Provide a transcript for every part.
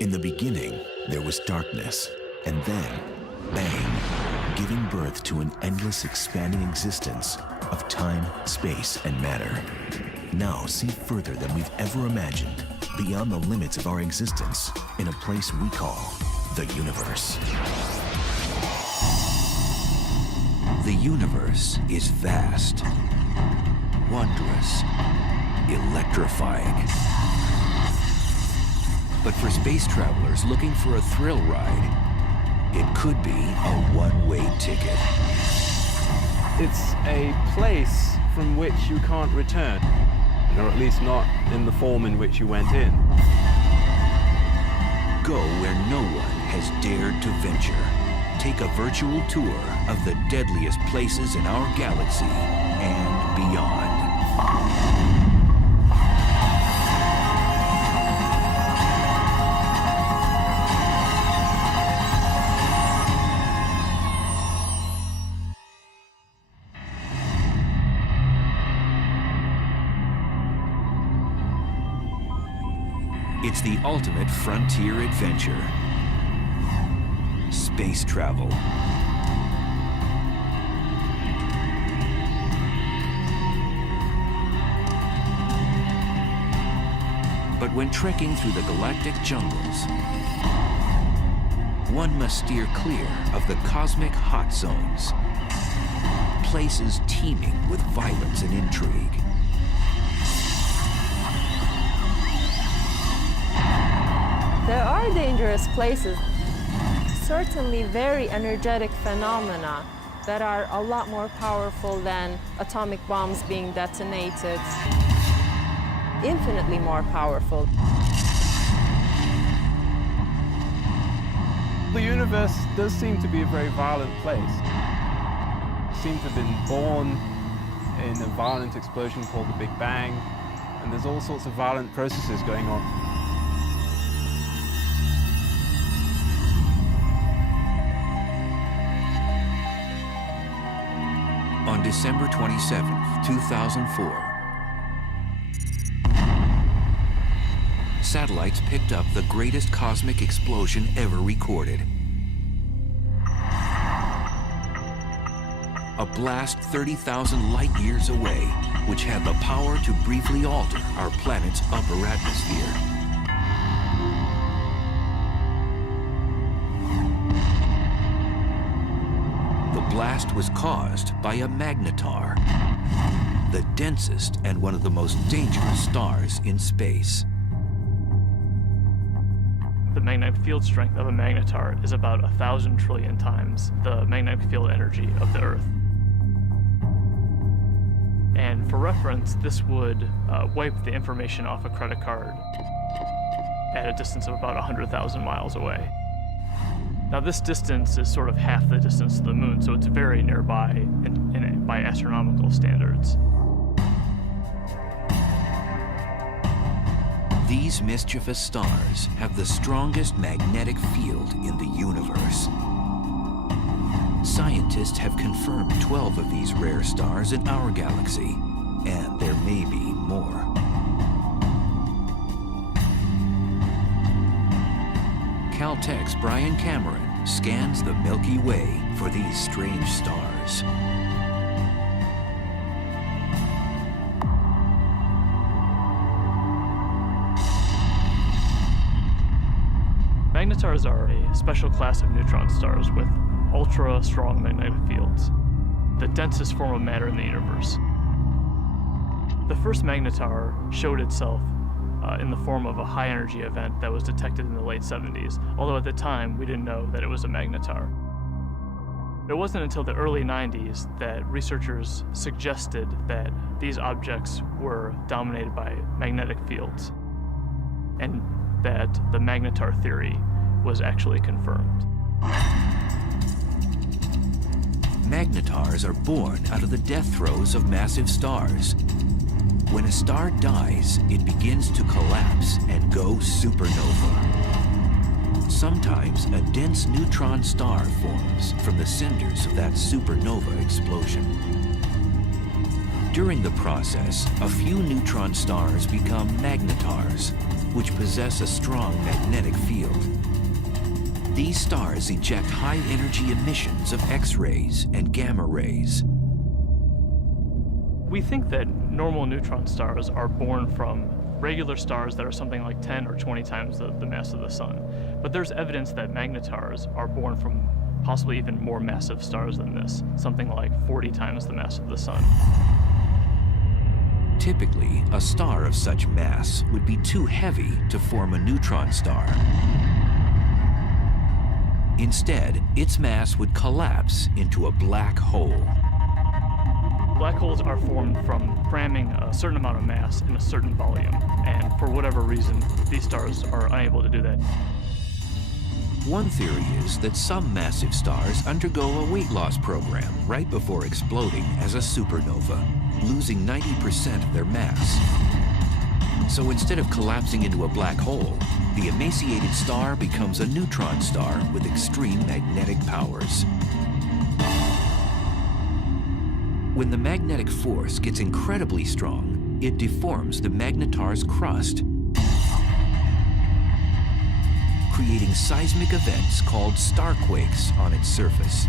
In the beginning, there was darkness, and then, bang, giving birth to an endless expanding existence of time, space, and matter. Now see further than we've ever imagined, beyond the limits of our existence, in a place we call the universe. The universe is vast, wondrous, electrifying. But for space travelers looking for a thrill ride, it could be a one-way ticket. It's a place from which you can't return, or at least not in the form in which you went in. Go where no one has dared to venture. Take a virtual tour of the deadliest places in our galaxy and beyond. It's the ultimate frontier adventure. Space travel. But when trekking through the galactic jungles, one must steer clear of the cosmic hot zones, places teeming with violence and intrigue. There are dangerous places, certainly very energetic phenomena that are a lot more powerful than atomic bombs being detonated, infinitely more powerful. The universe does seem to be a very violent place. It seems to have been born in a violent explosion called the Big Bang, and there's all sorts of violent processes going on. On December 27, 2004, satellites picked up the greatest cosmic explosion ever recorded. A blast 30,000 light years away, which had the power to briefly alter our planet's upper atmosphere. The blast was caused by a magnetar, the densest and one of the most dangerous stars in space. The magnetic field strength of a magnetar is about 1,000 trillion times the magnetic field energy of the Earth. And for reference, this would wipe the information off a credit card at a distance of about 100,000 miles away. Now this distance is sort of half the distance to the moon, so it's very nearby by astronomical standards. These mischievous stars have the strongest magnetic field in the universe. Scientists have confirmed 12 of these rare stars in our galaxy, and there may be more. Caltech's Brian Cameron scans the Milky Way for these strange stars. Magnetars are a special class of neutron stars with ultra-strong magnetic fields, the densest form of matter in the universe. The first magnetar showed itself in the form of a high-energy event that was detected in the late 70s, although at the time we didn't know that it was a magnetar. It wasn't until the early 90s that researchers suggested that these objects were dominated by magnetic fields, and that the magnetar theory was actually confirmed. Magnetars are born out of the death throes of massive stars. When a star dies, it begins to collapse and go supernova. Sometimes a dense neutron star forms from the cinders of that supernova explosion. During the process, a few neutron stars become magnetars, which possess a strong magnetic field. These stars eject high-energy emissions of X-rays and gamma rays. We think that normal neutron stars are born from regular stars that are something like 10 or 20 times the mass of the sun. But there's evidence that magnetars are born from possibly even more massive stars than this, something like 40 times the mass of the sun. Typically, a star of such mass would be too heavy to form a neutron star. Instead, its mass would collapse into a black hole. Black holes are formed from cramming a certain amount of mass in a certain volume, and for whatever reason, these stars are unable to do that. One theory is that some massive stars undergo a weight loss program right before exploding as a supernova, losing 90% of their mass. So instead of collapsing into a black hole, the emaciated star becomes a neutron star with extreme magnetic powers. When the magnetic force gets incredibly strong, it deforms the magnetar's crust, creating seismic events called starquakes on its surface.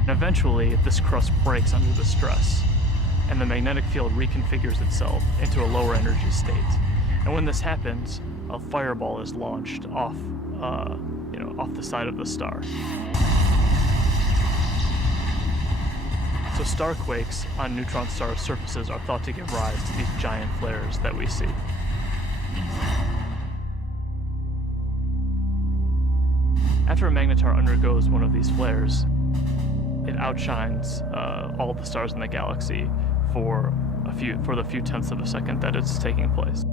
And eventually, this crust breaks under the stress, and the magnetic field reconfigures itself into a lower energy state. And when this happens, a fireball is launched off the side of the star. So starquakes on neutron star surfaces are thought to give rise to these giant flares that we see. After a magnetar undergoes one of these flares, it outshines all the stars in the galaxy for the few tenths of a second that it's taking place.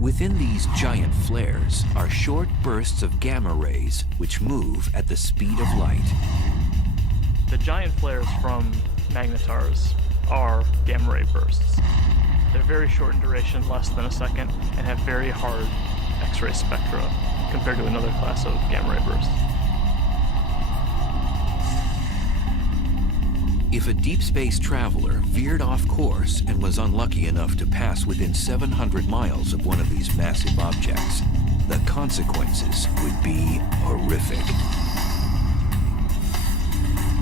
Within these giant flares are short bursts of gamma rays which move at the speed of light. The giant flares from magnetars are gamma ray bursts. They're very short in duration, less than a second, and have very hard X-ray spectra compared to another class of gamma ray bursts. If a deep space traveler veered off course and was unlucky enough to pass within 700 miles of one of these massive objects, the consequences would be horrific.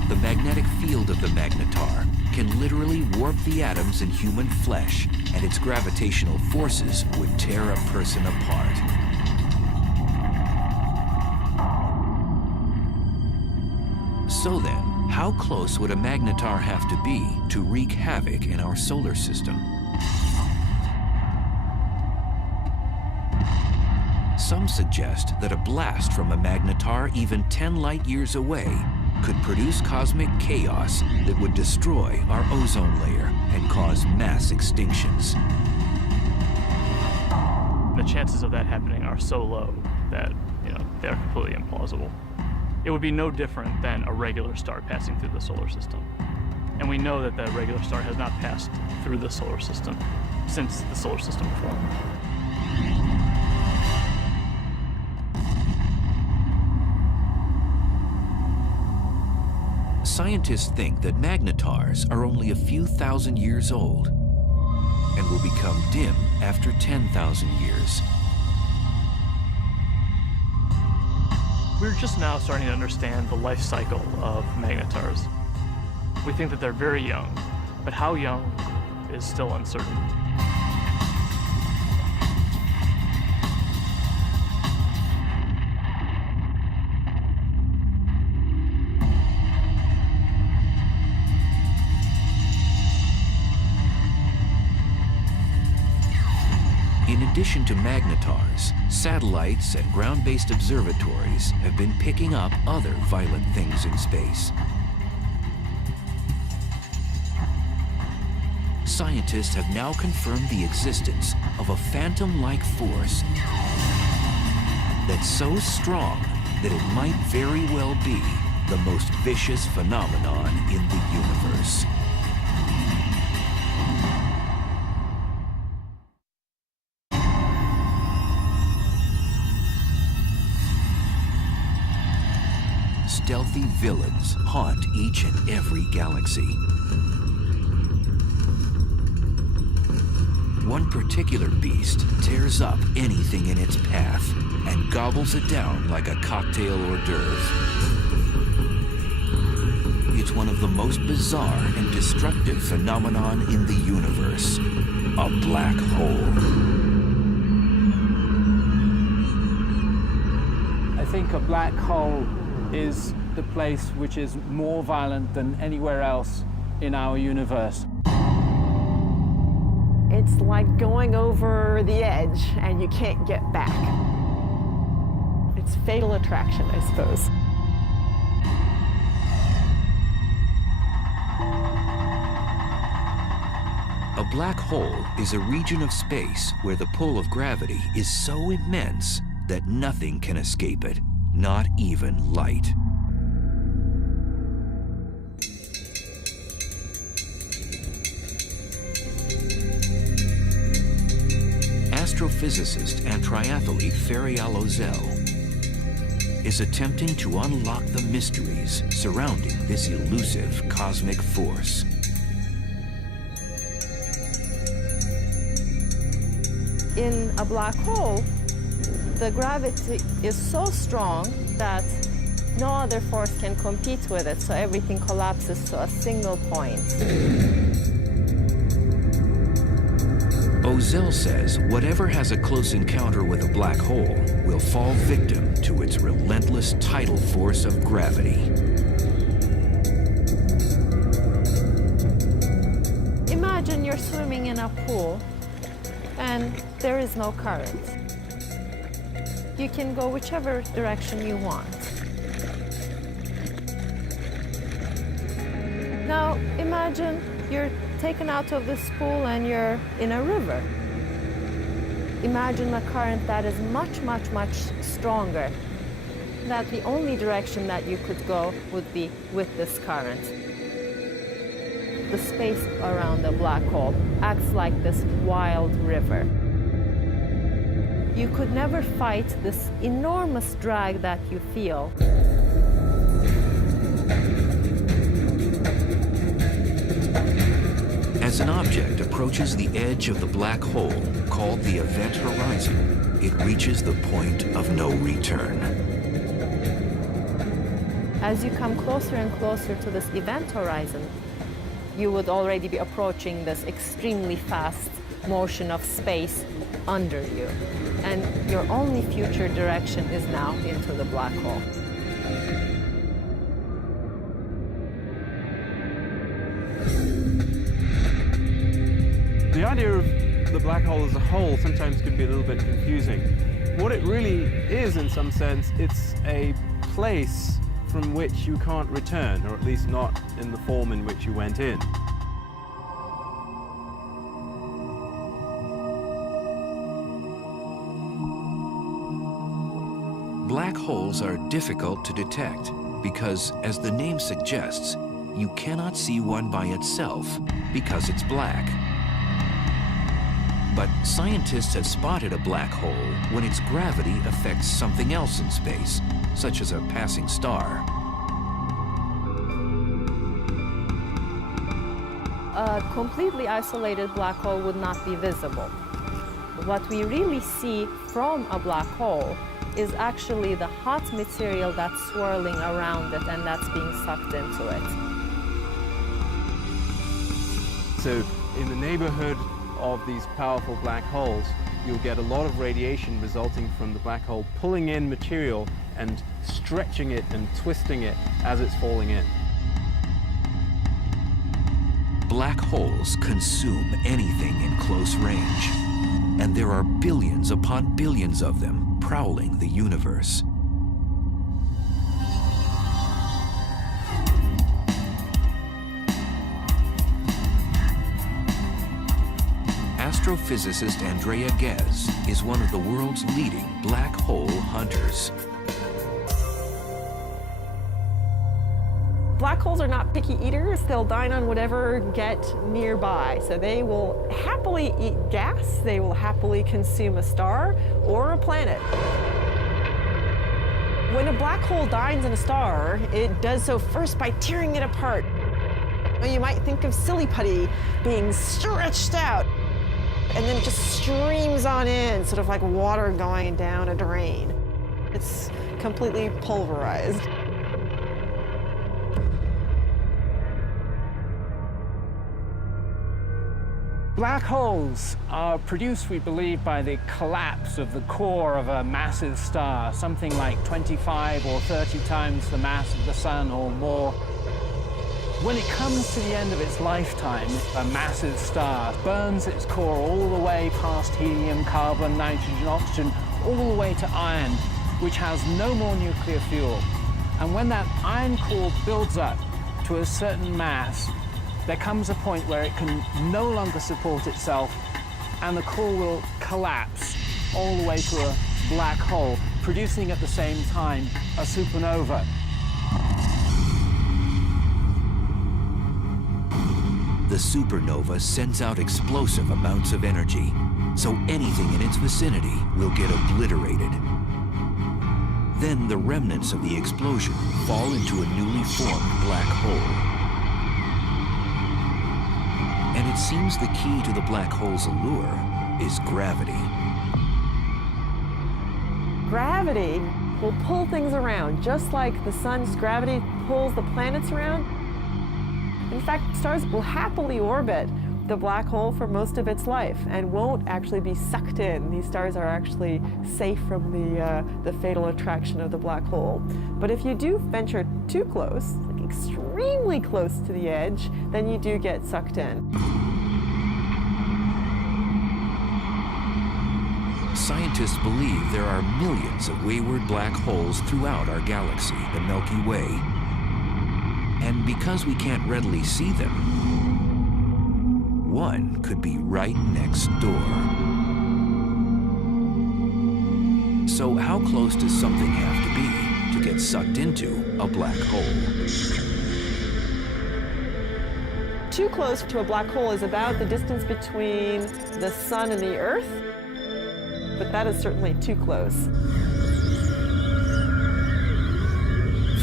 The magnetic field of the magnetar can literally warp the atoms in human flesh, and its gravitational forces would tear a person apart. So then, how close would a magnetar have to be to wreak havoc in our solar system? Some suggest that a blast from a magnetar even 10 light years away could produce cosmic chaos that would destroy our ozone layer and cause mass extinctions. The chances of that happening are so low that, they're completely implausible. It would be no different than a regular star passing through the solar system. And we know that the regular star has not passed through the solar system since the solar system formed. Scientists think that magnetars are only a few thousand years old and will become dim after 10,000 years. We're just now starting to understand the life cycle of magnetars. We think that they're very young, but how young is still uncertain. In addition to magnetars, satellites and ground-based observatories have been picking up other violent things in space. Scientists have now confirmed the existence of a phantom-like force that's so strong that it might very well be the most vicious phenomenon in the universe. Stealthy filthy villains haunt each and every galaxy. One particular beast tears up anything in its path and gobbles it down like a cocktail hors d'oeuvre. It's one of the most bizarre and destructive phenomenon in the universe, a black hole. I think a black hole is the place which is more violent than anywhere else in our universe. It's like going over the edge and you can't get back. It's fatal attraction, I suppose. A black hole is a region of space where the pull of gravity is so immense that nothing can escape it, not even light. Astrophysicist and triathlete Ferial Ozel is attempting to unlock the mysteries surrounding this elusive cosmic force. In a black hole, the gravity is so strong that no other force can compete with it, so everything collapses to a single point. Ozel says whatever has a close encounter with a black hole will fall victim to its relentless tidal force of gravity. Imagine you're swimming in a pool and there is no current. You can go whichever direction you want. Now imagine you're taken out of this pool and you're in a river. Imagine a current that is much, much, much stronger. That the only direction that you could go would be with this current. The space around the black hole acts like this wild river. You could never fight this enormous drag that you feel. As an object approaches the edge of the black hole, called the event horizon, it reaches the point of no return. As you come closer and closer to this event horizon, you would already be approaching this extremely fast motion of space under you. And your only future direction is now into the black hole. The idea of the black hole as a whole sometimes can be a little bit confusing. What it really is, in some sense, it's a place from which you can't return, or at least not in the form in which you went in. Black holes are difficult to detect because, as the name suggests, you cannot see one by itself because it's black. But scientists have spotted a black hole when its gravity affects something else in space, such as a passing star. A completely isolated black hole would not be visible. What we really see from a black hole is actually the hot material that's swirling around it and that's being sucked into it. So in the neighborhood of these powerful black holes, you'll get a lot of radiation resulting from the black hole pulling in material and stretching it and twisting it as it's falling in. Black holes consume anything in close range, and there are billions upon billions of them prowling the universe. Astrophysicist Andrea Ghez is one of the world's leading black hole hunters. Black holes are not picky eaters. They'll dine on whatever get nearby. So they will happily eat gas. They will happily consume a star or a planet. When a black hole dines in a star, it does so first by tearing it apart. You might think of silly putty being stretched out, and then it just streams on in, sort of like water going down a drain. It's completely pulverized. Black holes are produced, we believe, by the collapse of the core of a massive star, something like 25 or 30 times the mass of the sun or more. When it comes to the end of its lifetime, a massive star burns its core all the way past helium, carbon, nitrogen, oxygen, all the way to iron, which has no more nuclear fuel. And when that iron core builds up to a certain mass, there comes a point where it can no longer support itself, and the core will collapse all the way to a black hole, producing at the same time a supernova. The supernova sends out explosive amounts of energy, so anything in its vicinity will get obliterated. Then the remnants of the explosion fall into a newly formed black hole. And it seems the key to the black hole's allure is gravity. Gravity will pull things around, just like the sun's gravity pulls the planets around. In fact, stars will happily orbit the black hole for most of its life and won't actually be sucked in. These stars are actually safe from the fatal attraction of the black hole. But if you do venture too close, like extremely close to the edge, then you do get sucked in. Scientists believe there are millions of wayward black holes throughout our galaxy, the Milky Way. And because we can't readily see them, one could be right next door. So how close does something have to be to get sucked into a black hole? Too close to a black hole is about the distance between the sun and the Earth, but that is certainly too close.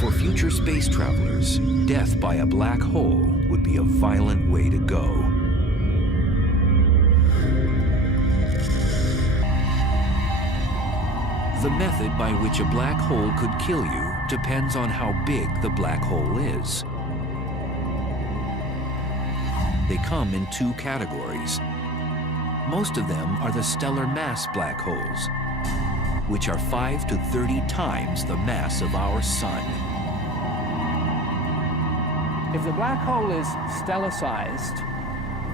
For future space travelers, death by a black hole would be a violent way to go. The method by which a black hole could kill you depends on how big the black hole is. They come in two categories. Most of them are the stellar mass black holes, which are 5 to 30 times the mass of our sun. If the black hole is stellar-sized,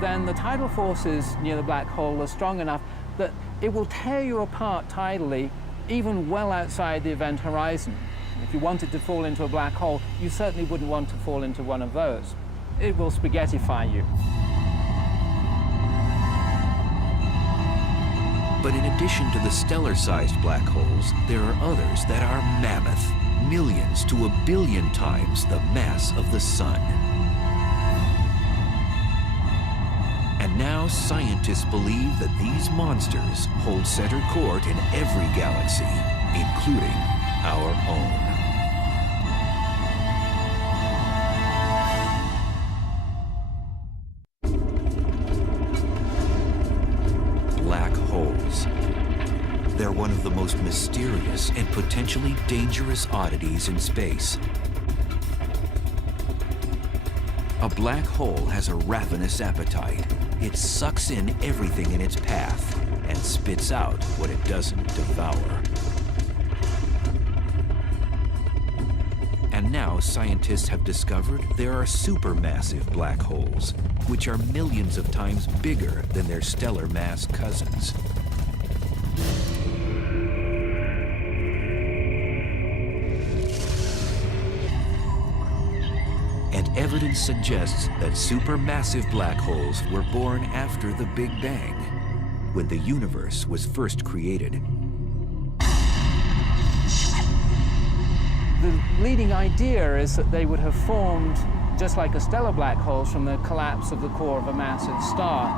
then the tidal forces near the black hole are strong enough that it will tear you apart tidally, even well outside the event horizon. If you wanted to fall into a black hole, you certainly wouldn't want to fall into one of those. It will spaghettify you. But in addition to the stellar-sized black holes, there are others that are mammoth, millions to a billion times the mass of the sun. And now scientists believe that these monsters hold center court in every galaxy, including our own. Black holes. They're one of the most mysterious and potentially dangerous oddities in space. A black hole has a ravenous appetite. It sucks in everything in its path and spits out what it doesn't devour. And now scientists have discovered there are supermassive black holes, which are millions of times bigger than their stellar mass cousins. And evidence suggests that supermassive black holes were born after the Big Bang, when the universe was first created. The leading idea is that they would have formed just like a stellar black hole from the collapse of the core of a massive star.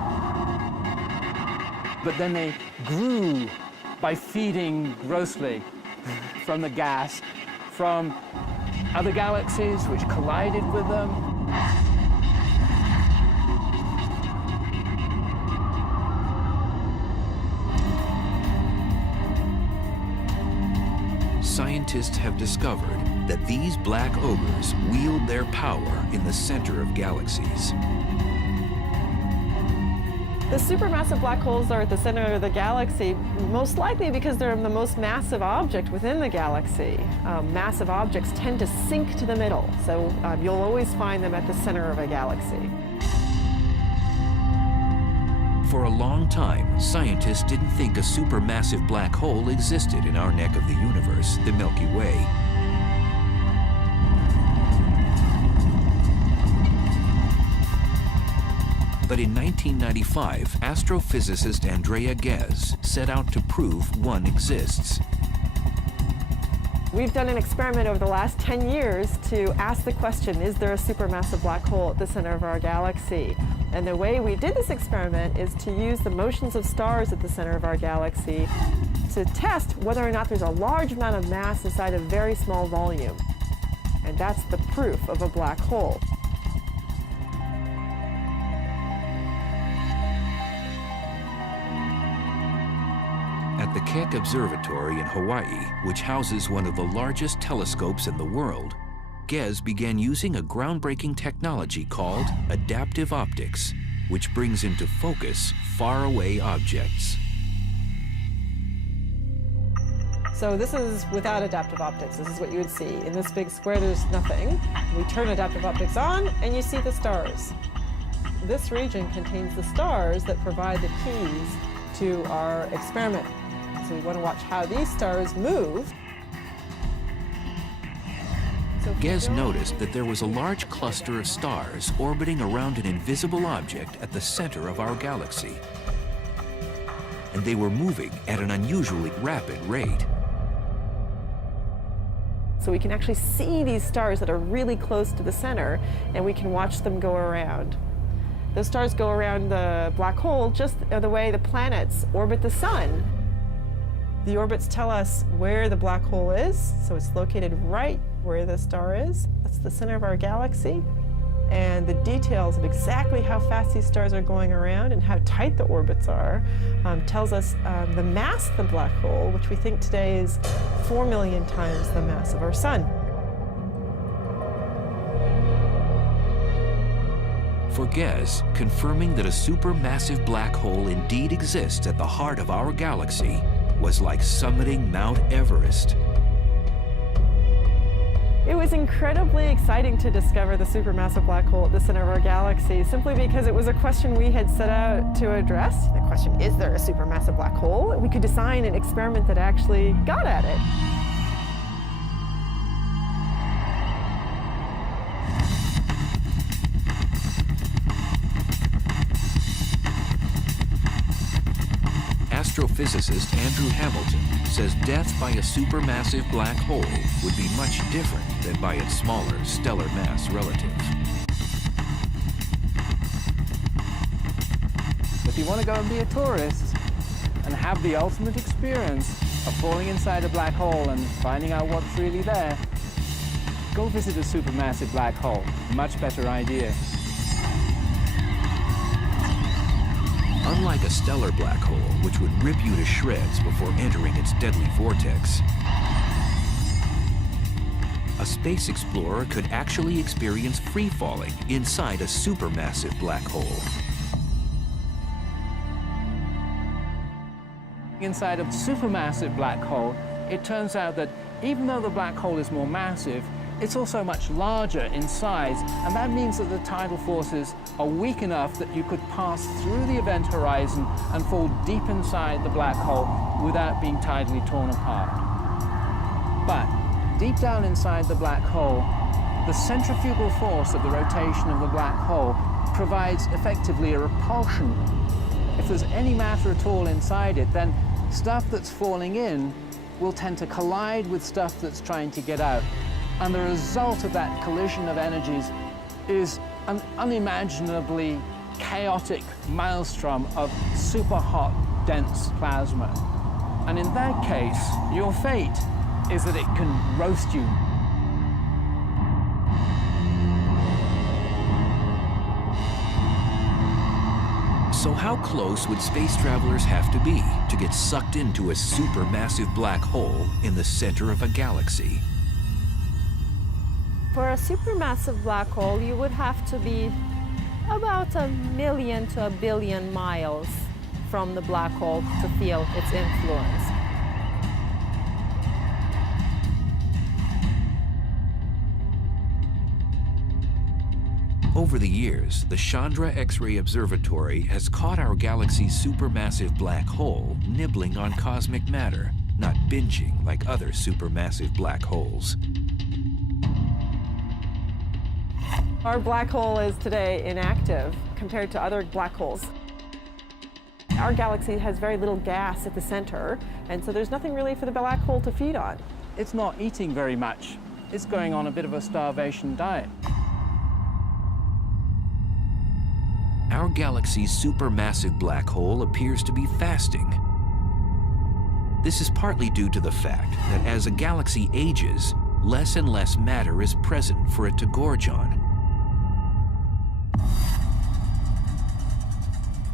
But then they grew by feeding grossly from the gas from other galaxies which collided with them. Scientists have discovered that these black ogres wield their power in the center of galaxies. The supermassive black holes are at the center of the galaxy, most likely because they're the most massive object within the galaxy. Massive objects tend to sink to the middle, so you'll always find them at the center of a galaxy. For a long time, scientists didn't think a supermassive black hole existed in our neck of the universe, the Milky Way. But in 1995, astrophysicist Andrea Ghez set out to prove one exists. We've done an experiment over the last 10 years to ask the question, is there a supermassive black hole at the center of our galaxy? And the way we did this experiment is to use the motions of stars at the center of our galaxy to test whether or not there's a large amount of mass inside a very small volume. And that's the proof of a black hole. At the Keck Observatory in Hawaii, which houses one of the largest telescopes in the world, Ghez began using a groundbreaking technology called adaptive optics, which brings into focus faraway objects. So this is without adaptive optics. This is what you would see. In this big square, there's nothing. We turn adaptive optics on, and you see the stars. This region contains the stars that provide the keys to our experiment. So we want to watch how these stars move. Ghez noticed that there was a large cluster of stars orbiting around an invisible object at the center of our galaxy. And they were moving at an unusually rapid rate. So we can actually see these stars that are really close to the center, and we can watch them go around. Those stars go around the black hole just the way the planets orbit the sun. The orbits tell us where the black hole is, so it's located right where the star is. That's the center of our galaxy. And the details of exactly how fast these stars are going around and how tight the orbits are tells us the mass of the black hole, which we think today is 4 million times the mass of our sun. For Ghez, confirming that a supermassive black hole indeed exists at the heart of our galaxy was like summiting Mount Everest. It was incredibly exciting to discover the supermassive black hole at the center of our galaxy, simply because it was a question we had set out to address. The question, is there a supermassive black hole? We could design an experiment that actually got at it. Astrophysicist Andrew Hamilton says death by a supermassive black hole would be much different than by its smaller stellar mass relative. If you want to go and be a tourist and have the ultimate experience of falling inside a black hole and finding out what's really there, go visit a supermassive black hole. Much better idea. Unlike a stellar black hole, which would rip you to shreds before entering its deadly vortex, a space explorer could actually experience free-falling inside a supermassive black hole. Inside a supermassive black hole, it turns out that even though the black hole is more massive, it's also much larger in size, and that means that the tidal forces are weak enough that you could pass through the event horizon and fall deep inside the black hole without being tidally torn apart. But deep down inside the black hole, the centrifugal force of the rotation of the black hole provides effectively a repulsion. If there's any matter at all inside it, then stuff that's falling in will tend to collide with stuff that's trying to get out. And the result of that collision of energies is an unimaginably chaotic maelstrom of super hot, dense plasma. And in that case, your fate is that it can roast you. So how close would space travelers have to be to get sucked into a supermassive black hole in the center of a galaxy? For a supermassive black hole, you would have to be about 1 million to 1 billion miles from the black hole to feel its influence. Over the years, the Chandra X-ray Observatory has caught our galaxy's supermassive black hole nibbling on cosmic matter, not binging like other supermassive black holes. Our black hole is today inactive compared to other black holes. Our galaxy has very little gas at the center, and so there's nothing really for the black hole to feed on. It's not eating very much. It's going on a bit of a starvation diet. Our galaxy's supermassive black hole appears to be fasting. This is partly due to the fact that as a galaxy ages, less and less matter is present for it to gorge on.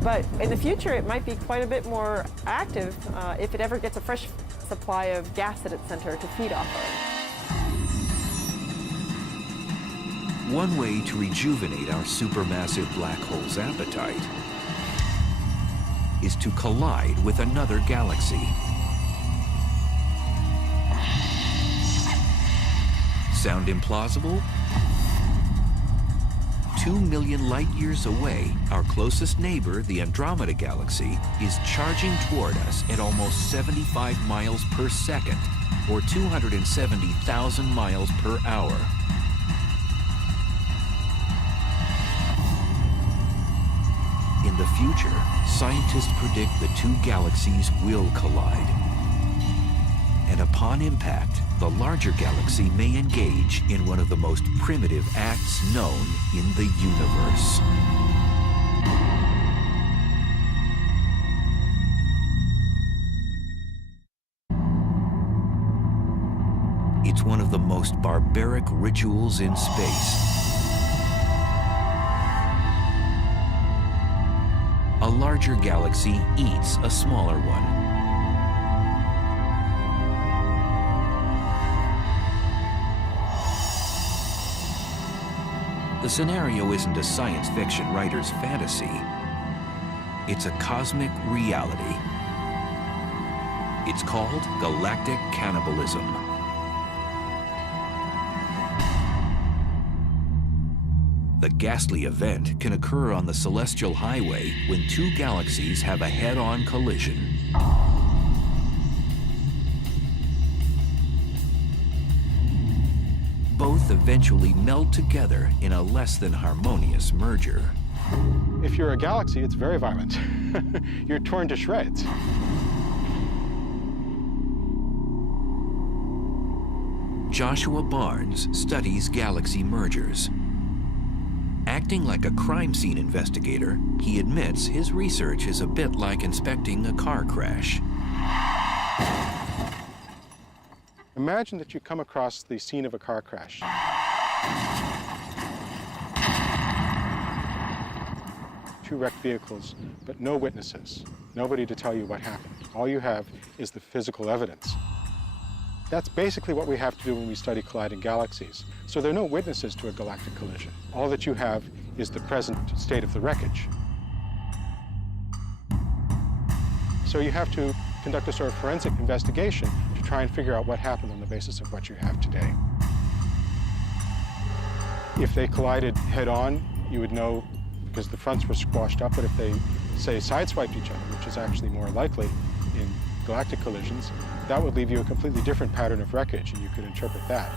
But in the future, it might be quite a bit more active if it ever gets a fresh supply of gas at its center to feed off of. One way to rejuvenate our supermassive black hole's appetite is to collide with another galaxy. Sound implausible? 2 million light years away, our closest neighbor, the Andromeda Galaxy, is charging toward us at almost 75 miles per second, or 270,000 miles per hour. In the future, scientists predict the two galaxies will collide. And upon impact, the larger galaxy may engage in one of the most primitive acts known in the universe. It's one of the most barbaric rituals in space. A larger galaxy eats a smaller one. The scenario isn't a science fiction writer's fantasy. It's a cosmic reality. It's called galactic cannibalism. The ghastly event can occur on the celestial highway when two galaxies have a head-on collision. Both eventually meld together in a less than harmonious merger. If you're a galaxy, it's very violent. You're torn to shreds. Joshua Barnes studies galaxy mergers. Acting like a crime scene investigator, he admits his research is a bit like inspecting a car crash. Imagine that you come across the scene of a car crash. Two wrecked vehicles, but no witnesses, nobody to tell you what happened. All you have is the physical evidence. That's basically what we have to do when we study colliding galaxies. So there are no witnesses to a galactic collision. All that you have is the present state of the wreckage. So you have to conduct a sort of forensic investigation to try and figure out what happened on the basis of what you have today. If they collided head-on, you would know because the fronts were squashed up, but if they, say, sideswiped each other, which is actually more likely in galactic collisions, that would leave you a completely different pattern of wreckage, and you could interpret that.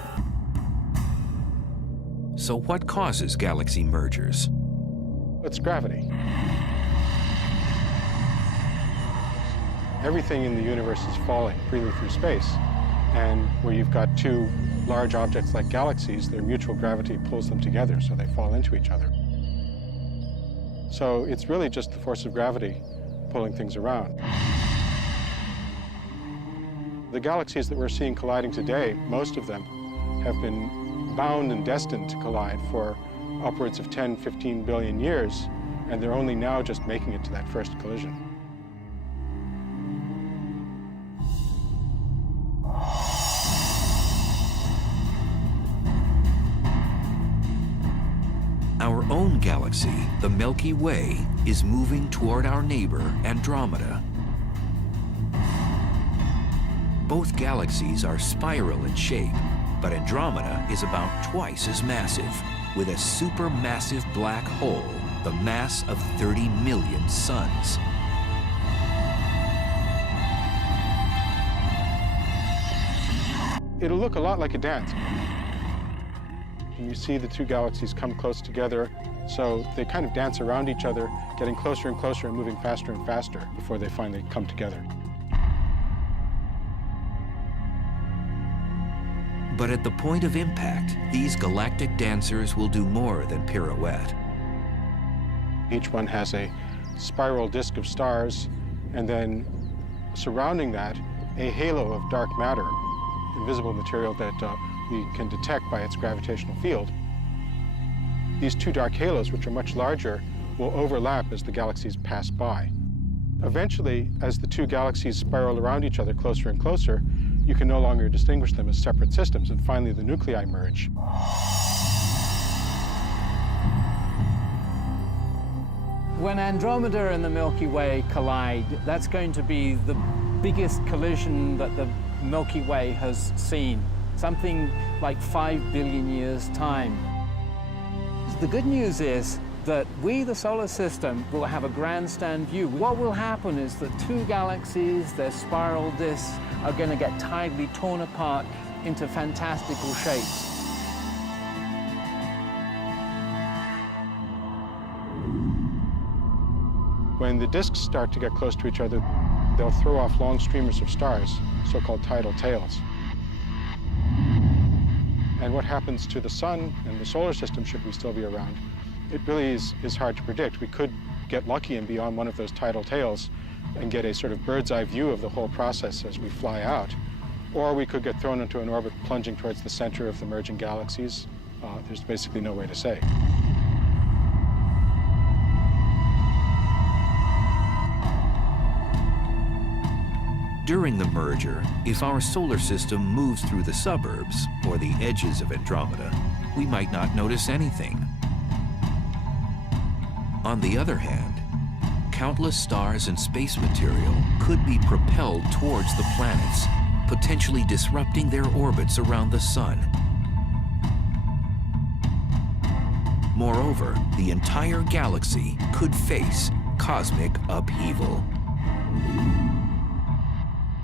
So what causes galaxy mergers? It's gravity. Everything in the universe is falling freely through space, and where you've got two large objects like galaxies, their mutual gravity pulls them together, so they fall into each other. So it's really just the force of gravity pulling things around. The galaxies that we're seeing colliding today, most of them have been bound and destined to collide for upwards of 10, 15 billion years, and they're only now just making it to that first collision. Our own galaxy, the Milky Way, is moving toward our neighbor, Andromeda. Both galaxies are spiral in shape, but Andromeda is about twice as massive, with a supermassive black hole the mass of 30 million suns. It'll look a lot like a dance. And you see the two galaxies come close together, so they kind of dance around each other, getting closer and closer and moving faster and faster before they finally come together. But at the point of impact, these galactic dancers will do more than pirouette. Each one has a spiral disk of stars, and then surrounding that, a halo of dark matter, invisible material that we can detect by its gravitational field. These two dark halos, which are much larger, will overlap as the galaxies pass by. Eventually, as the two galaxies spiral around each other closer and closer, you can no longer distinguish them as separate systems, and finally the nuclei merge. When Andromeda and the Milky Way collide, that's going to be the biggest collision that the Milky Way has seen, something like 5 billion years' time. The good news is that we, the solar system, will have a grandstand view. What will happen is that two galaxies, their spiral disks, are going to get tidally torn apart into fantastical shapes. When the disks start to get close to each other, they'll throw off long streamers of stars, so-called tidal tails. And what happens to the sun and the solar system, should we still be around, it really is hard to predict. We could get lucky and be on one of those tidal tails and get a sort of bird's eye view of the whole process as we fly out. Or we could get thrown into an orbit plunging towards the center of the merging galaxies. There's basically no way to say. During the merger, if our solar system moves through the suburbs or the edges of Andromeda, we might not notice anything. On the other hand, countless stars and space material could be propelled towards the planets, potentially disrupting their orbits around the sun. Moreover, the entire galaxy could face cosmic upheaval.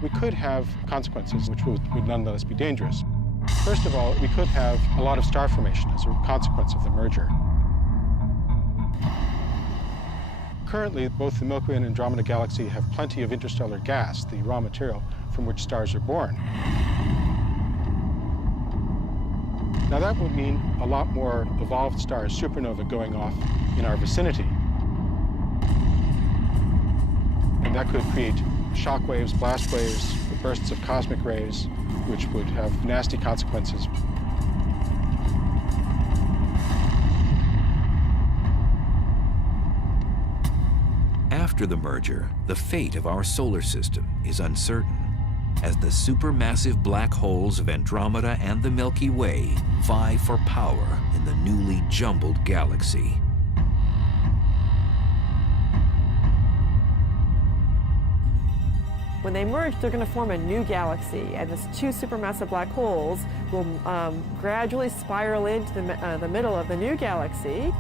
We could have consequences which would nonetheless be dangerous. First of all, we could have a lot of star formation as a consequence of the merger. Currently, both the Milky Way and Andromeda galaxy have plenty of interstellar gas, the raw material from which stars are born. Now that would mean a lot more evolved stars, supernova, going off in our vicinity. And that could create shock waves, blast waves, bursts of cosmic rays, which would have nasty consequences. After the merger, the fate of our solar system is uncertain, as the supermassive black holes of Andromeda and the Milky Way vie for power in the newly jumbled galaxy. When they merge, they're going to form a new galaxy, and these two supermassive black holes will gradually spiral into the middle of the new galaxy.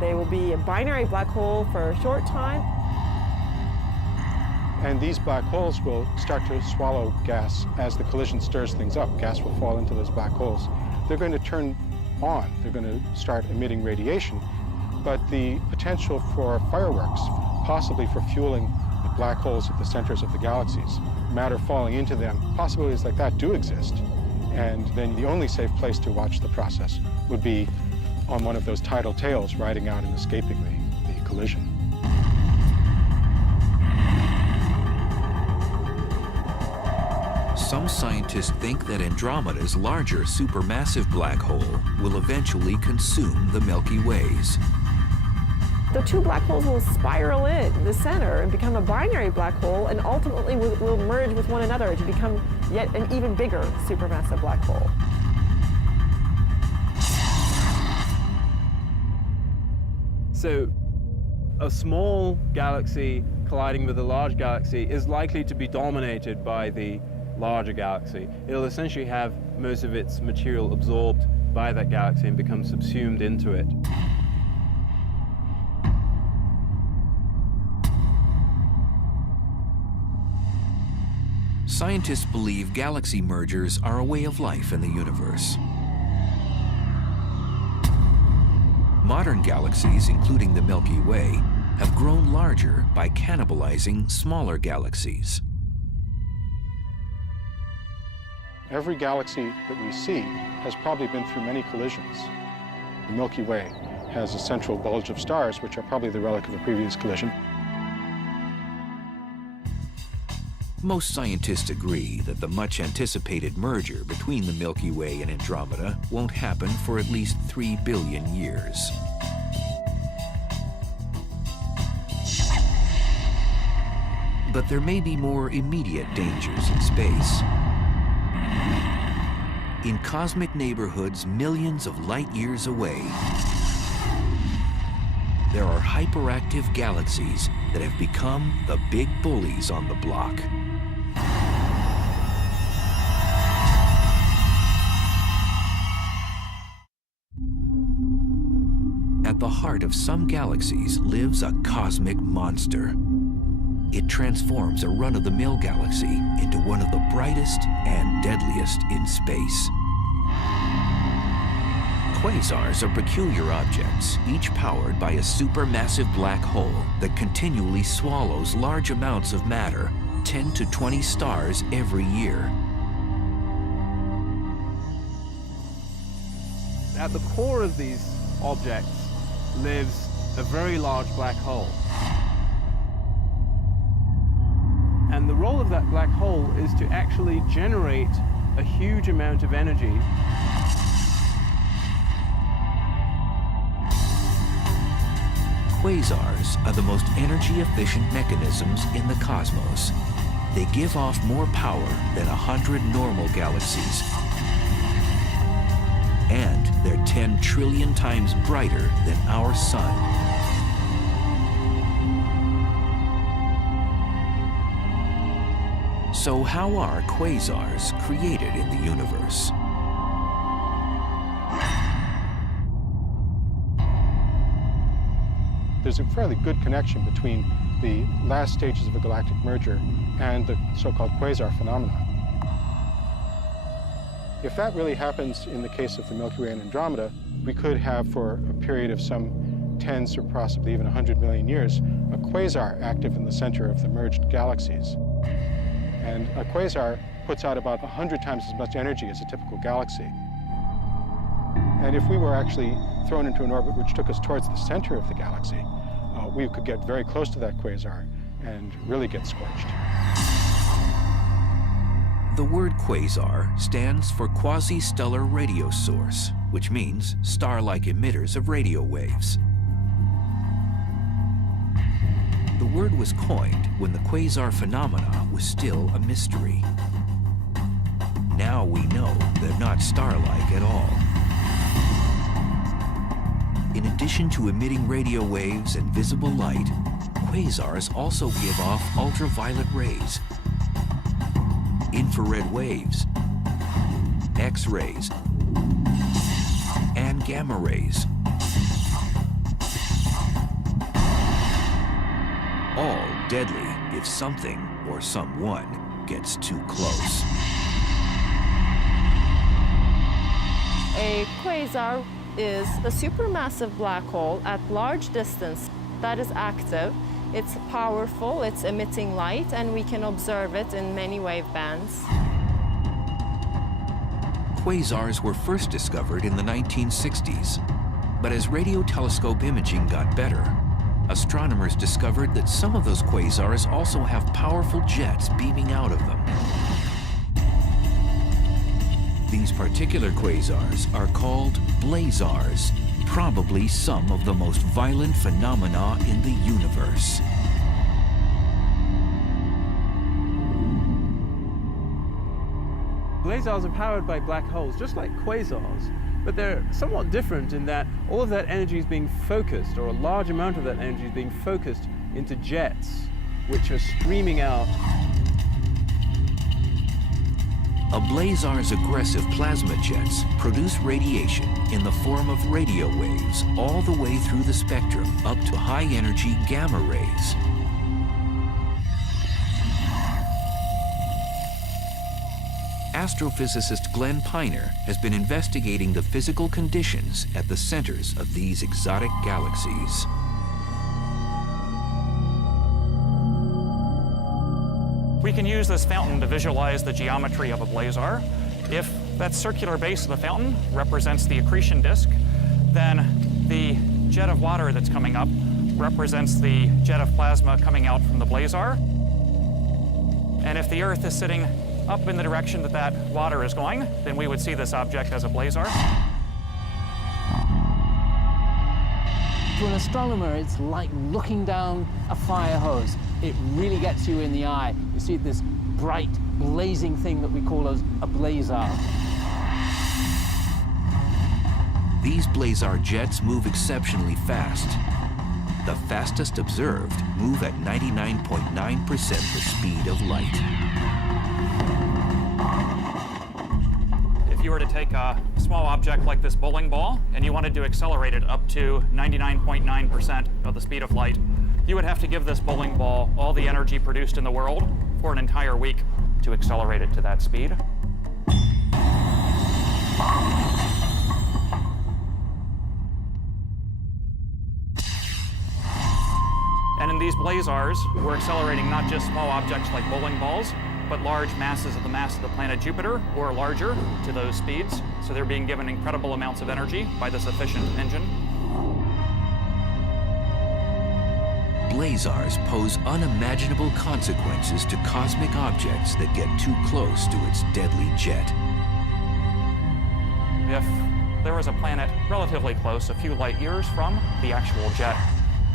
They will be a binary black hole for a short time. And these black holes will start to swallow gas as the collision stirs things up. Gas will fall into those black holes. They're going to turn on. They're going to start emitting radiation. But the potential for fireworks, possibly for fueling the black holes at the centers of the galaxies, matter falling into them, possibilities like that do exist. And then the only safe place to watch the process would be on one of those tidal tails riding out and escaping the collision. some scientists think that Andromeda's larger supermassive black hole will eventually consume the Milky Ways. The two black holes will spiral in the center and become a binary black hole, and ultimately will merge with one another to become yet an even bigger supermassive black hole. So a small galaxy colliding with a large galaxy is likely to be dominated by the larger galaxy. It'll essentially have most of its material absorbed by that galaxy and become subsumed into it. Scientists believe galaxy mergers are a way of life in the universe. Modern galaxies, including the Milky Way, have grown larger by cannibalizing smaller galaxies. Every galaxy that we see has probably been through many collisions. The Milky Way has a central bulge of stars, which are probably the relic of a previous collision. Most scientists agree that the much-anticipated merger between the Milky Way and Andromeda won't happen for at least 3 billion years. But there may be more immediate dangers in space. In cosmic neighborhoods millions of light years away, there are hyperactive galaxies that have become the big bullies on the block. At the heart of some galaxies lives a cosmic monster. It transforms a run-of-the-mill galaxy into one of the brightest and deadliest in space. Quasars are peculiar objects, each powered by a supermassive black hole that continually swallows large amounts of matter, 10 to 20 stars every year. At the core of these objects lives a very large black hole. And the role of that black hole is to actually generate a huge amount of energy. Quasars are the most energy-efficient mechanisms in the cosmos. They give off more power than 100 normal galaxies. And they're 10 trillion times brighter than our sun. So how are quasars created in the universe? There's a fairly good connection between the last stages of a galactic merger and the so-called quasar phenomenon. If that really happens in the case of the Milky Way and Andromeda, we could have, for a period of some tens or possibly even 100 million years, a quasar active in the center of the merged galaxies. And a quasar puts out about 100 times as much energy as a typical galaxy. And if we were actually thrown into an orbit which took us towards the center of the galaxy, we could get very close to that quasar and really get scorched. The word quasar stands for quasi-stellar radio source, which means star-like emitters of radio waves. The word was coined when the quasar phenomena was still a mystery. Now we know they're not star-like at all. In addition to emitting radio waves and visible light, quasars also give off ultraviolet rays, infrared waves, X-rays, and gamma rays. All deadly if something or someone gets too close. A quasar is a supermassive black hole at large distance that is active. It's powerful, it's emitting light, and we can observe it in many wave bands. Quasars were first discovered in the 1960s, but as radio telescope imaging got better, astronomers discovered that some of those quasars also have powerful jets beaming out of them. These particular quasars are called blazars, probably some of the most violent phenomena in the universe. Blazars are powered by black holes, just like quasars, but they're somewhat different in that all of that energy is being focused, or a large amount of that energy is being focused into jets, which are streaming out. A blazar's aggressive plasma jets produce radiation in the form of radio waves all the way through the spectrum up to high-energy gamma rays. Astrophysicist Glenn Piner has been investigating the physical conditions at the centers of these exotic galaxies. We can use this fountain to visualize the geometry of a blazar. If that circular base of the fountain represents the accretion disk, then the jet of water that's coming up represents the jet of plasma coming out from the blazar. And if the Earth is sitting up in the direction that that water is going, then we would see this object as a blazar. To an astronomer, it's like looking down a fire hose. It really gets you in the eye. You see this bright, blazing thing that we call a blazar. These blazar jets move exceptionally fast. The fastest observed move at 99.9% the speed of light. If you were to take a small object like this bowling ball and you wanted to accelerate it up to 99.9% of the speed of light, you would have to give this bowling ball all the energy produced in the world for an entire week to accelerate it to that speed. And in these blazars, we're accelerating not just small objects like bowling balls, but large masses of the mass of the planet Jupiter, or larger, to those speeds. So they're being given incredible amounts of energy by this efficient engine. Blazars pose unimaginable consequences to cosmic objects that get too close to its deadly jet. If there was a planet relatively close, a few light years from the actual jet,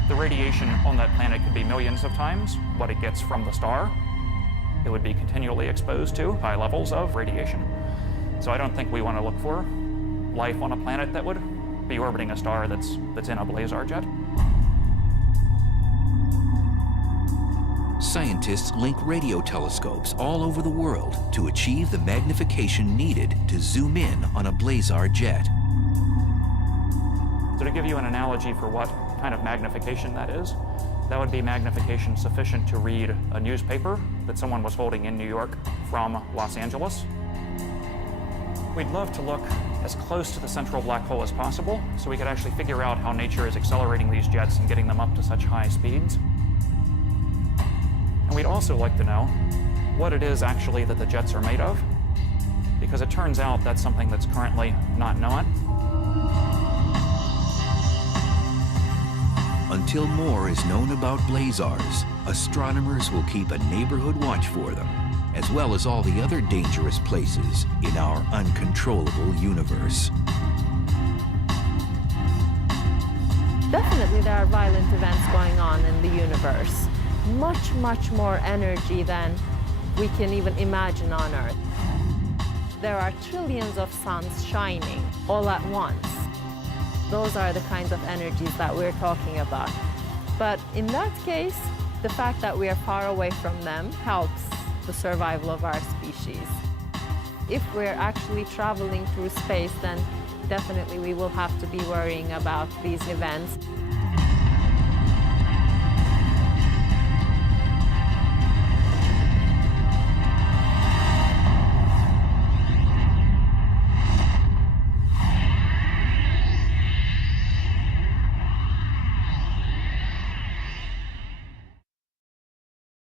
the radiation on that planet could be millions of times what it gets from the star. It would be continually exposed to high levels of radiation. So I don't think we want to look for life on a planet that would be orbiting a star that's in a blazar jet. Scientists link radio telescopes all over the world to achieve the magnification needed to zoom in on a blazar jet. So to give you an analogy for what kind of magnification that is, that would be magnification sufficient to read a newspaper that someone was holding in New York from Los Angeles. We'd love to look as close to the central black hole as possible so we could actually figure out how nature is accelerating these jets and getting them up to such high speeds. And we'd also like to know what it is actually that the jets are made of, because it turns out that's something that's currently not known. Until more is known about blazars, astronomers will keep a neighborhood watch for them, as well as all the other dangerous places in our uncontrollable universe. Definitely there are violent events going on in the universe. Much, much more energy than we can even imagine on Earth. There are trillions of suns shining all at once. Those are the kinds of energies that we're talking about. But in that case, the fact that we are far away from them helps the survival of our species. If we're actually traveling through space, then definitely we will have to be worrying about these events.